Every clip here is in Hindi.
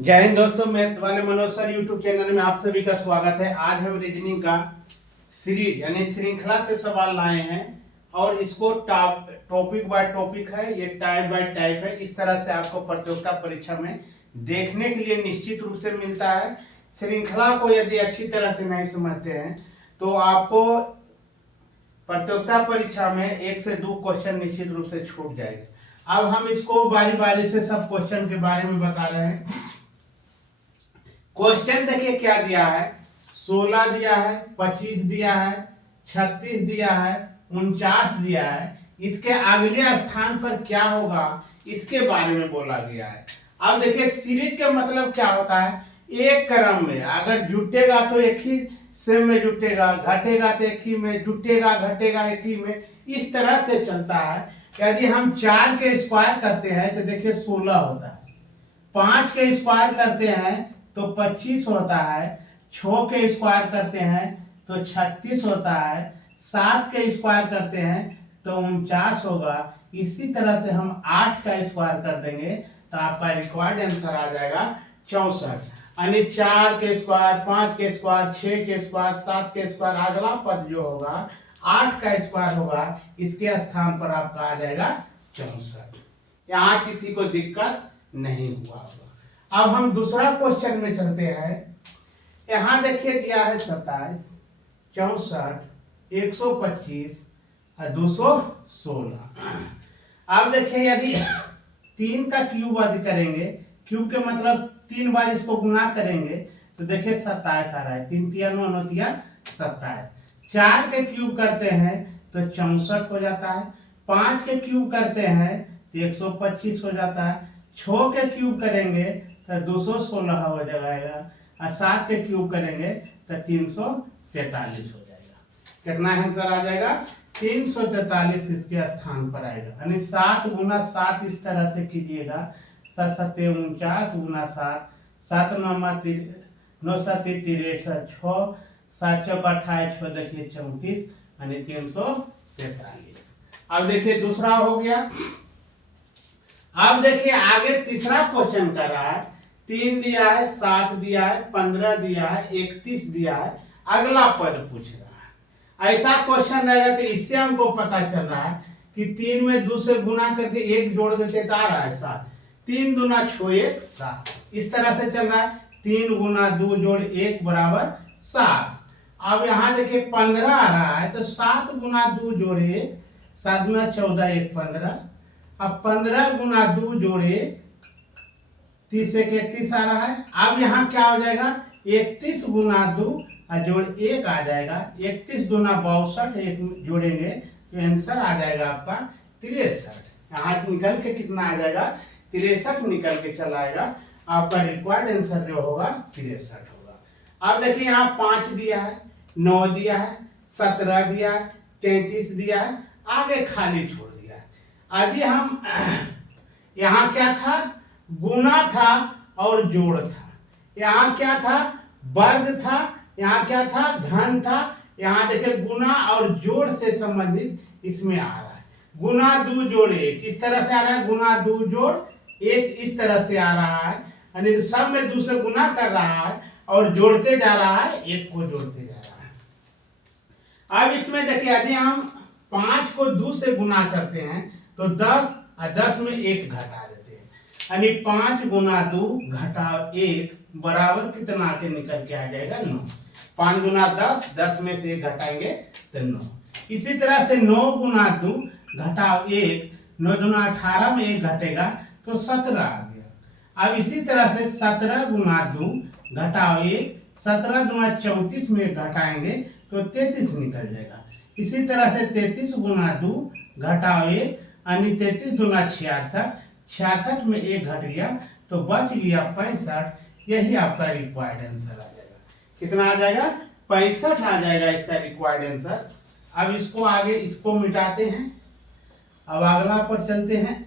जय हिंद दोस्तों, मैथ्स वाले मनोज सर यूट्यूब चैनल में आप सभी का स्वागत है। आज हम रीजनिंग का सीरीज यानी श्रृंखला से सवाल लाए हैं और इसको टॉपिक बाय टॉपिक है, ये टाइप बाय टाइप है। इस तरह से आपको प्रतियोगिता परीक्षा में देखने के लिए निश्चित रूप से मिलता है। श्रृंखला को यदि अच्छी तरह से नहीं समझते हैं तो आपको प्रतियोगिता परीक्षा में 1 से 2 क्वेश्चन निश्चित रूप से छूट जाएंगे। अब हम इसको बारी बारी से सब क्वेश्चन के बारे में बता रहे हैं। क्वेश्चन देखिए क्या दिया है, 16 दिया है, 25 दिया है, 36 दिया है, 49 दिया है। इसके अगले स्थान पर क्या होगा इसके बारे में बोला गया है। अब देखिए सीरीज का मतलब क्या होता है, एक क्रम में अगर जुटेगा तो एक ही सेम में जुटेगा, घटेगा तो एक ही में जुटेगा, घटेगा एक ही में, इस तरह से चलता है। यदि हम 4 के स्क्वायर करते हैं तो देखिए 16 होता है, 5 के स्क्वायर करते हैं तो 25 होता है, 6 के स्क्वायर करते हैं तो 36 होता है, 7 के स्क्वायर करते हैं तो 49 होगा। इसी तरह से हम 8 का स्क्वायर कर देंगे तो आपका रिक्वायर्ड आंसर आ जाएगा 64। यानी 4 के स्क्वायर, 5 के स्क्वायर, 6 के स्क्वायर, 7 के स्क्वायर, अगला पद जो होगा 8 का स्क्वायर होगा, इसके स्थान पर आपका आ जाएगा 64। यहाँ किसी को दिक्कत नहीं हुआ होगा। अब हम दूसरा क्वेश्चन में चलते हैं। यहाँ देखिए दिया है 27, 64, 125 और 216। अब देखिए यदि 3 का क्यूब यदि करेंगे, क्यूब के मतलब 3 बार इसको गुना करेंगे तो देखिए 27 आ रहा है, 3 तिया 9, 9 तिया 27। 4 के क्यूब करते हैं तो 64 हो जाता है, 5 के क्यूब करते हैं तो 125 हो जाता है, 6 के क्यूब करेंगे तो 216 हो जाएगा और 7 के क्यूब करेंगे तो 343 हो जाएगा। कितना आंसर आ जाएगा? 343 इसके स्थान पर आएगा। यानी 7 गुना 7 इस तरह से कीजिएगा, 7 7 49 गुना 7, 7 9 9 7 63, 6 7 चौक 28, 6 देखिए 34, यानी 343। अब देखिए दूसरा हो गया। अब देखिए आगे तीसरा क्वेश्चन कर रहा है, 3 दिया है, 7 दिया है, 15 दिया है, 31 दिया है, अगला पद पूछ रहा है। ऐसा क्वेश्चन रहेगा तो इससे हमको पता चल रहा है कि 3 में 2 से गुना करके 1 जोड़ देते तो आ रहा है 7, 3 दूना 6 1 7, इस तरह से चल रहा है। 3 गुना 2 जोड़ 1 बराबर 7। अब यहाँ देखिए 15 आ रहा है तो 7 गुना 2 जोड़े 7 गुना 14 1 15। अब 15 गुना 2 जोड़े 30 एक 31 आ रहा है। अब यहाँ क्या हो जाएगा, 31 गुना 2 और जोड़ 1 आ जाएगा, 31 दूना 62, एक जोड़ेंगे तो आंसर आ जाएगा आपका 63। यहाँ निकल के कितना आ जाएगा, 63 निकल के चला आएगा। आपका रिक्वायर्ड आंसर जो होगा 63 होगा। अब देखिए यहाँ 5 दिया है, 9 दिया है, 17 दिया है, 33 दिया है, आगे खाली छोड़ दिया है। यदि हम यहाँ क्या था, गुना था और जोड़ था, यहाँ क्या था, वर्ग था, यहाँ क्या था, घन था। यहाँ देखिए गुना और जोड़ से संबंधित इसमें आ रहा है। गुना 2 जोड़ 1 इस तरह से आ रहा है, गुना 2 जोड़ 1 इस तरह से आ रहा है। यानी सब में 2 से गुना कर रहा है और जोड़ते जा रहा है, 1 को जोड़ते जा रहा है। अब इसमें देखिए यदि हम 5 को 2 से गुना करते हैं तो 10 और 10 में 1 घटा देते हैं, यानी 5 गुना 2 घटाव 1 बराबर कितना के निकल के आ जाएगा 9। 5 गुना 10, 10 में से 1 घटाएंगे तो 9। इसी तरह से 9 गुना 2 घटाव 1, 9 दूना 18 में 1 घटेगा तो 17 आ गया। अब इसी तरह से 17 गुना 2 घटाव 1, 17 दूना 34 में 1 घटाएंगे तो 33 निकल जाएगा। इसी तरह से 33 गुना 2 घटाव 1, यानी 33 दूना 66, 66 में 1 घट गया तो बच गया 65। यही आपका रिक्वायर्ड आंसर आ जाएगा। कितना आ जाएगा? 65 आ जाएगा इसका रिक्वायर्ड आंसर। अब इसको आगे इसको मिटाते हैं, अब अगला पर चलते हैं।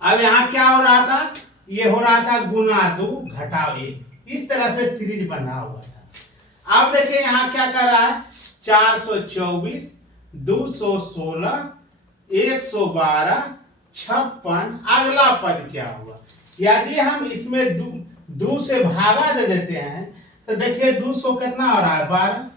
अब यहाँ क्या हो रहा था, ये हो रहा था गुना 2 घटाव 1, इस तरह से सीरीज बना हुआ था। अब देखिए यहाँ क्या कर रहा है, 424, 216, 112, 56, अगला पद क्या होगा। यदि हम इसमें दो से भागा दे देते हैं तो देखिए 200 कितना हो रहा है 12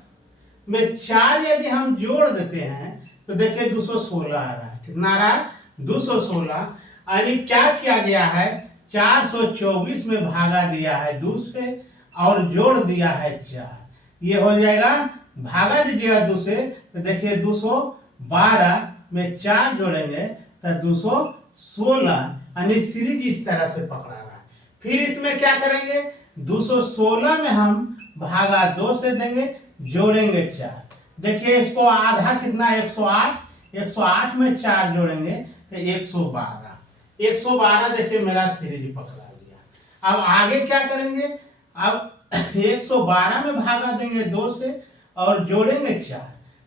में 4 यदि हम जोड़ देते हैं तो देखिए 216 आ रहा है। कितना आ रहा है 216। यानी क्या किया गया है 424 में भागा दिया है 2 से और जोड़ दिया है 4। ये हो जाएगा, भागा दीजिएगा 2 से तो देखिए 212 में 4 जोड़ेंगे तो 216। यानी सीरीज इस तरह से पकड़ा रहा है। फिर इसमें क्या करेंगे 216 में हम भागा 2 से देंगे, जोड़ेंगे 4। देखिए इसको आधा कितना 108, 108 में 4 जोड़ेंगे तो 112। 112 देखिए मेरा सीरीज पकड़ा दिया। अब आगे क्या करेंगे, अब 112 में भागा देंगे 2 से और जोड़ेंगे 4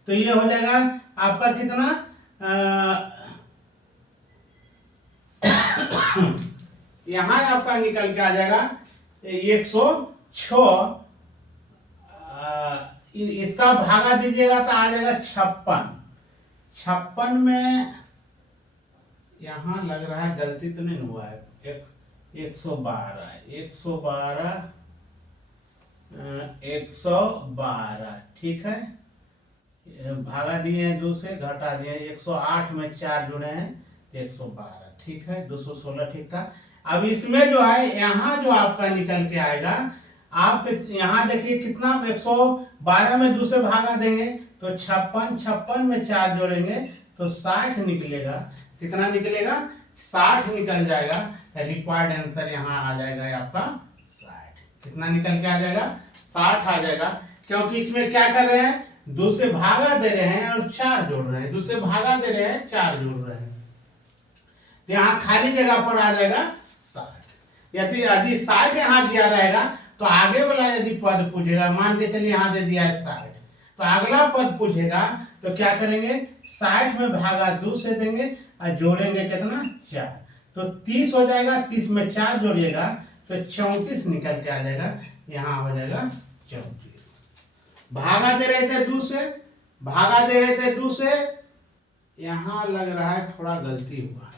तो ये हो जाएगा आपका कितना यहाँ आपका निकल के आ जाएगा 106। इसका भागा दीजिएगा तो आ जाएगा 56। 56 में यहाँ लग रहा है गलती तो नहीं हुआ है, 112 ठीक है। भागा दिए हैं 2 से, घटा दिए 108 में 4 जुड़े हैं 112 ठीक है। 216 ठीक था। अब इसमें जो है यहाँ जो आपका निकल के आएगा, आप यहाँ देखिए कितना 112 में 2 से भागा देंगे तो 56 में 4 जोड़ेंगे तो 60 निकलेगा। कितना निकलेगा 60 निकल जाएगा। रिक्वायर्ड आंसर यहाँ आ जाएगा आपका 60। कितना निकल के आ जाएगा 60 आ जाएगा, क्योंकि इसमें क्या कर रहे हैं 2 से भागा दे रहे हैं और 4 जोड़ रहे हैं, 2 से भागा दे रहे हैं 4 जोड़ रहे हैं, तो यहाँ खाली जगह पर आ जाएगा 60। यदि 60 यहाँ दिया रहेगा तो आगे वाला यदि पद पूछेगा, मान के चलिए यहाँ दे दिया है 60, तो अगला पद पूछेगा तो क्या करेंगे 60 में भागा 2 से देंगे और जोड़ेंगे कितना 4 तो 30 हो जाएगा। 30 में 4 जोड़िएगा तो 34 निकल के आ जाएगा। यहाँ हो जाएगा 34। भागा दे रहे थे 2 से, भागा दे रहे थे 2 से, यहाँ लग रहा है थोड़ा गलती हुआ।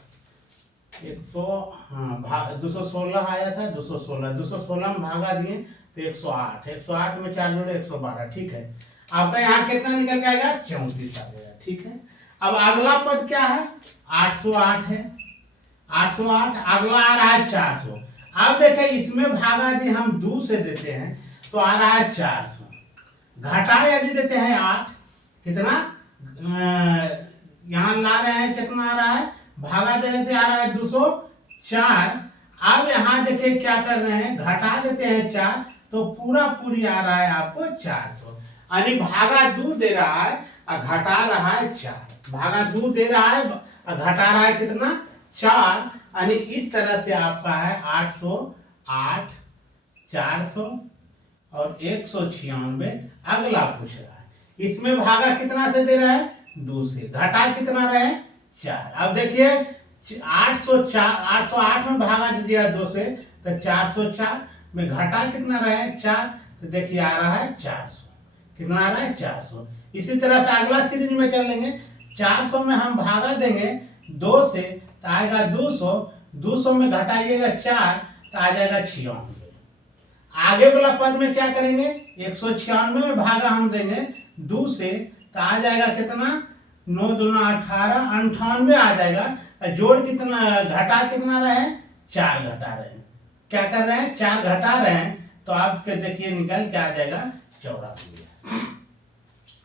216 आया था, 216 में भागा दिए तो 108, 108 में 4 जोड़े 112 ठीक है। आपका यहाँ कितना निकल के आएगा 34 आ गया ठीक है। अब अगला पद क्या है 808 है, 808। अगला आ रहा है 400। अब देखिए इसमें भागा यदि हम 2 से देते हैं तो आ रहा है 400, घटा यदि देते हैं 8, कितना यहाँ ला रहे हैं कितना आ रहा है, भागा दे रहे थे आ रहा है 204। अब यहाँ देखिए क्या कर रहे हैं घटा देते हैं 4 तो पूरी आ रहा है आपको 400। यानी भागा 2 दे रहा है और घटा रहा है 4, भागा 2 दे रहा है और घटा रहा है कितना 4। यानी इस तरह से आपका है 808, 400 और 196। अगला पूछ रहा है इसमें भागा कितना से दे रहा है 2 से, घटा कितना रहे 4। अब देखिए 808 में भागा दीजिएगा 2 से तो 404 में घटा कितना रहे 4 तो देखिए आ रहा है 400। कितना आ रहा है 400। इसी तरह से अगला सीरीज में चल लेंगे। 400 में हम भागा देंगे 2 से तो आएगा 200, 200 में घटाइएगा 4 तो आ जाएगा 96। आगे वाला पद में क्या करेंगे 196 में भागा हम देंगे 2 से तो आ जाएगा कितना 9 दूना 18, 98 आ जाएगा। जोड़ कितना घटा कितना रहे 4 घटा रहे हैं, क्या कर रहे हैं 4 घटा रहे हैं तो आपके देखिए निकल के आ जाएगा 94।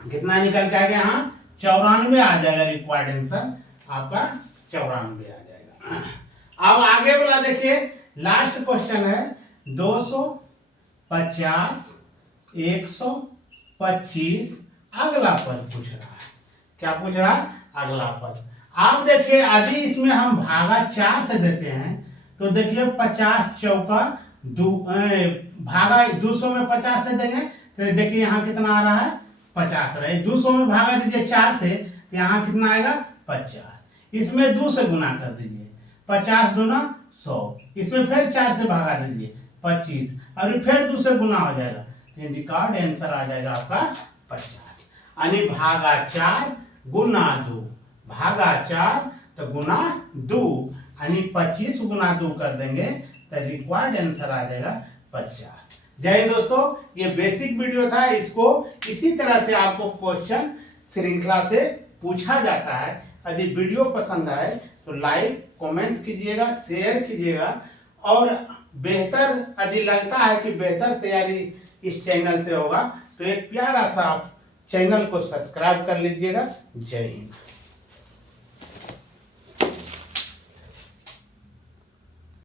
कितना निकल के आ गया यहाँ 94 आ जाएगा। रिक्वायर्ड आंसर आपका 94 आ जाएगा। अब आगे वाला देखिए लास्ट क्वेश्चन है 250, 125। अगला पद पूछ रहा है, क्या पूछ रहा है अगला पद। आप देखिए यदि इसमें हम भागा 4 से देते हैं तो देखिए 50 चौका भागा 200 में 50 से देंगे तो देखिए यहाँ कितना आ रहा है 50 रहे। 200 में भागा दीजिए 4 से तो यहाँ कितना आएगा 50। इसमें 2 से गुना कर दीजिए 50 दूना 100, इसमें फिर 4 से भागा दीजिए 25 और फिर 2 से गुना हो जाएगा तो रिकॉर्ड आंसर आ जाएगा आपका 50। यानी भागा 4 गुना 2, भागा 4 तो गुना 2 यानी 25 गुना 2 कर देंगे तो रिक्वायर्ड आंसर आ जाएगा 50। जय हिंद दोस्तों, ये बेसिक वीडियो था। इसको इसी तरह से आपको क्वेश्चन श्रृंखला से पूछा जाता है। यदि वीडियो पसंद आए तो लाइक कमेंट्स कीजिएगा, शेयर कीजिएगा, और बेहतर यदि लगता है कि बेहतर तैयारी इस चैनल से होगा तो एक प्यारा सा आप चैनल को सब्सक्राइब कर लीजिएगा। जय हिंद।